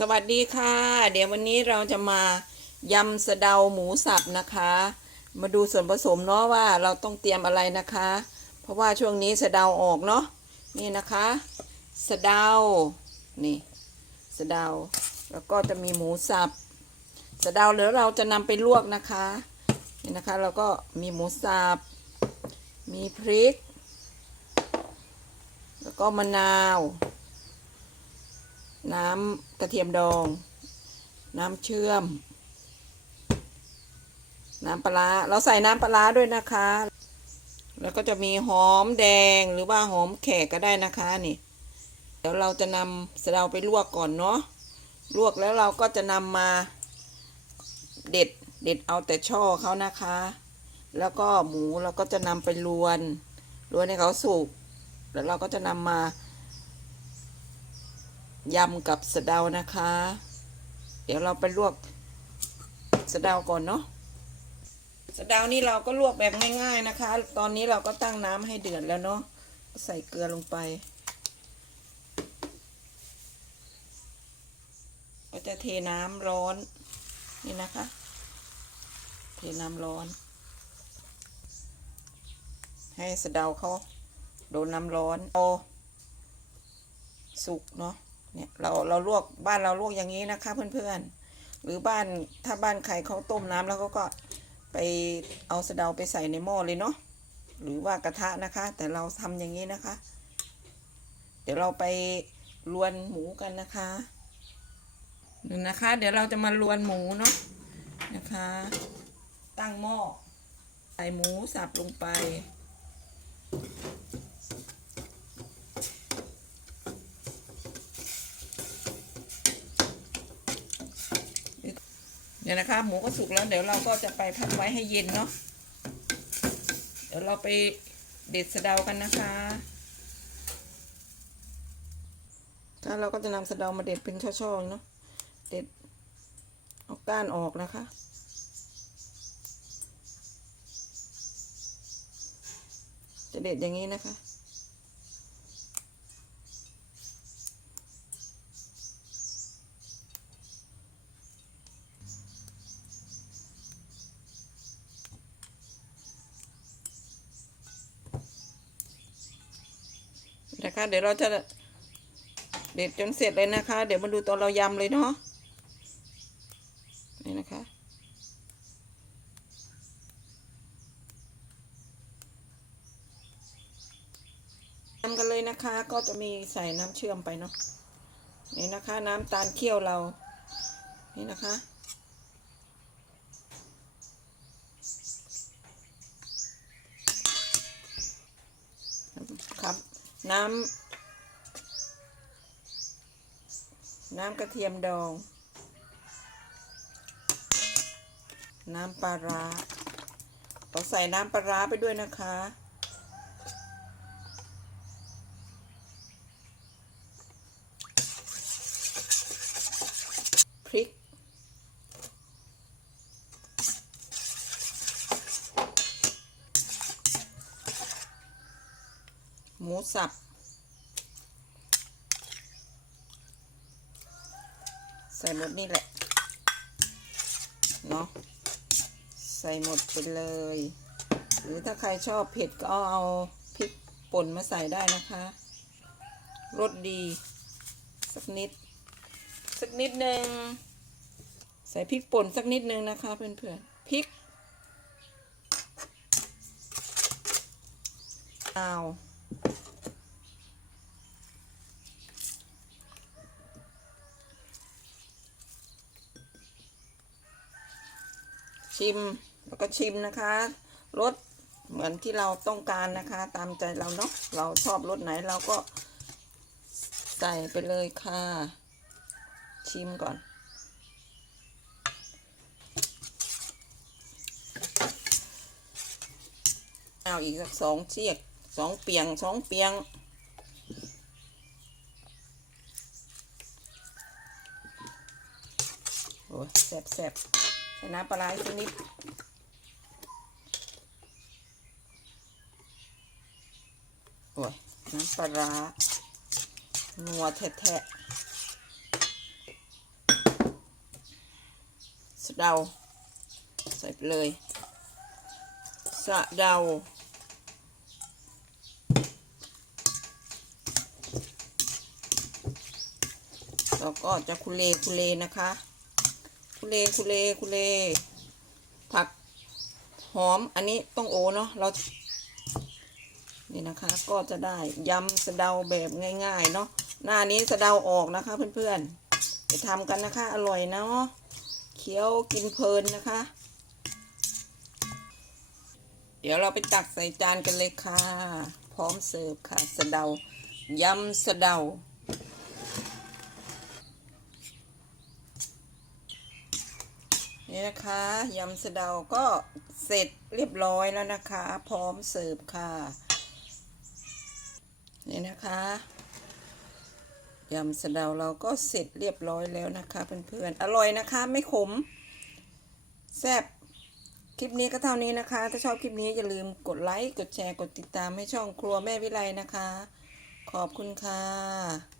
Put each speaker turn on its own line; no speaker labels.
สวัสดีค่ะ เดี๋ยววันนี้เราจะมายำสะเดาหมูสับนะคะ มาดูส่วนผสมเนาะว่าเราต้องเตรียมอะไรนะคะ เพราะว่าช่วงนี้สะเดาออกเนาะนี่นะคะสะเดานี่สะเดาแล้วก็จะมีหมูสับสะเดาเดี๋ยวเราจะนำไปลวกนะคะนี่นะคะเราก็มีหมูสับมีพริก แล้วก็มะนาว น้ำกระเทียมดอง น้ำเชื่อม น้ำปลาเราใส่น้ำปลาร้าด้วยนะคะ แล้วก็จะมีหอมแดงหรือว่าหอมแขกก็ได้นะคะนี่ เดี๋ยวเราจะนำสะเดาไปลวกก่อนเนาะ ลวกแล้วเราก็จะนำมาเด็ดเด็ดเอาแต่ช่อเขานะคะ แล้วก็หมูเราก็จะนำไปลวนลวนให้เขาสุก แล้วเราก็จะนำมา ยำกับสะเดานะคะ เดี๋ยวเราไปลวกสะเดาก่อนเนาะสะเดานี่เราก็ลวกแบบง่ายๆนะคะ ตอนนี้เราก็ตั้งน้ำให้เดือดแล้วเนาะ ใส่เกลือลงไปก็จะเทน้ำร้อน นี่นะคะ เทน้ำร้อน ให้สะเดาเขาโดนน้ำร้อนโอสุกเนาะ เนี่ยเราเราลวกบ้านเราลวกอย่างนี้นะคะ เพื่อนๆ หรือบ้านถ้าบ้านใครเขาต้มน้ำแล้วเขาก็ไปเอาสะเดาไปใส่ในหม้อเลยเนาะหรือว่ากระทะนะคะ แต่เราทำอย่างนี้นะคะ เดี๋ยวเราไปลวนหมูกันนะคะนี่นะคะ เดี๋ยวเราจะมาลวนหมูเนาะนะคะ ตั้งหม้อใส่หมูสับลงไป เนี่ยนะคะ หมูก็สุกแล้วเดี๋ยวเราก็จะไปพักไว้ให้เย็นเนาะเดี๋ยวเราไปเด็ดสะเดากันนะคะถ้าเราก็จะนำสะเดามาเด็ดเป็นช่อๆเนาะเด็ดเอาก้านออกนะคะจะเด็ดอย่างนี้นะคะ นะคะ เดี๋ยวเราจะเด็ดจนเสร็จเลยนะคะ เดี๋ยวมาดูตอนเรายำเลยเนาะนี่นะคะทำกันเลยนะคะ ก็จะมีใส่น้ำเชื่อมไปเนาะนี่นะคะ น้ำตาลเคี่ยวเรา นี่นะคะ ครับ น้ำ น้ำกระเทียมดอง น้ำปลาร้าเราใส่น้ำปลาร้าไปด้วยนะคะ พริก สับ ใส่หมดนี่แหละ เนาะ ใส่หมดไปเลย หรือถ้าใครชอบเผ็ดก็เอาพริกป่นมาใส่ได้นะคะ รสดี สักนิด สักนิดหนึ่ง ใส่พริกป่นสักนิดหนึ่งนะคะเพื่อนๆ พริกอ้าว ชิมแล้วก็ชิมนะคะรสเหมือนที่เราต้องการนะคะ ตามใจเราเนาะเราชอบรสไหนเราก็ใส่ไปเลยค่ะ ชิมก่อน เอาอีกสักสองเชียกสองเปียงสองเปียงโอ้ยแซ่บแซ่บ ใส่น้ำปลาร้าอีกสักนิดโอ้ยน้ำปลานัวแท้ๆสะเดา ใส่ไปเลย สะเดาแล้วก็จะคุเลคุเลนะคะ คุเลคุเลคุเล ผักหอมอันนี้ต้องโอเนาะเรา นี่นะคะก็จะได้ยำสะเดาแบบง่าย ๆ เนาะหน้านี้สะเดาออกนะคะ เพื่อนๆไปทำกันนะคะ อร่อยเนาะเคี้ยวกินเพลินนะคะ เดี๋ยวเราไปตักใส่จานกันเลยค่ะ พร้อมเสิร์ฟค่ะสะเดายำสะเดา นี่นะคะยำสะเดาก็เสร็จเรียบร้อยแล้วนะคะ พร้อมเสิร์ฟค่ะ นี่นะคะยำสะเดาเราก็เสร็จเรียบร้อยแล้วนะคะเพื่อนๆอร่อยนะคะไม่ขมแซ่บคลิปนี้ก็เท่านี้นะคะ ถ้าชอบคลิปนี้อย่าลืมกดไลค์กดแชร์กดติดตามให้ช่องครัวแม่วิไลนะคะ ขอบคุณค่ะ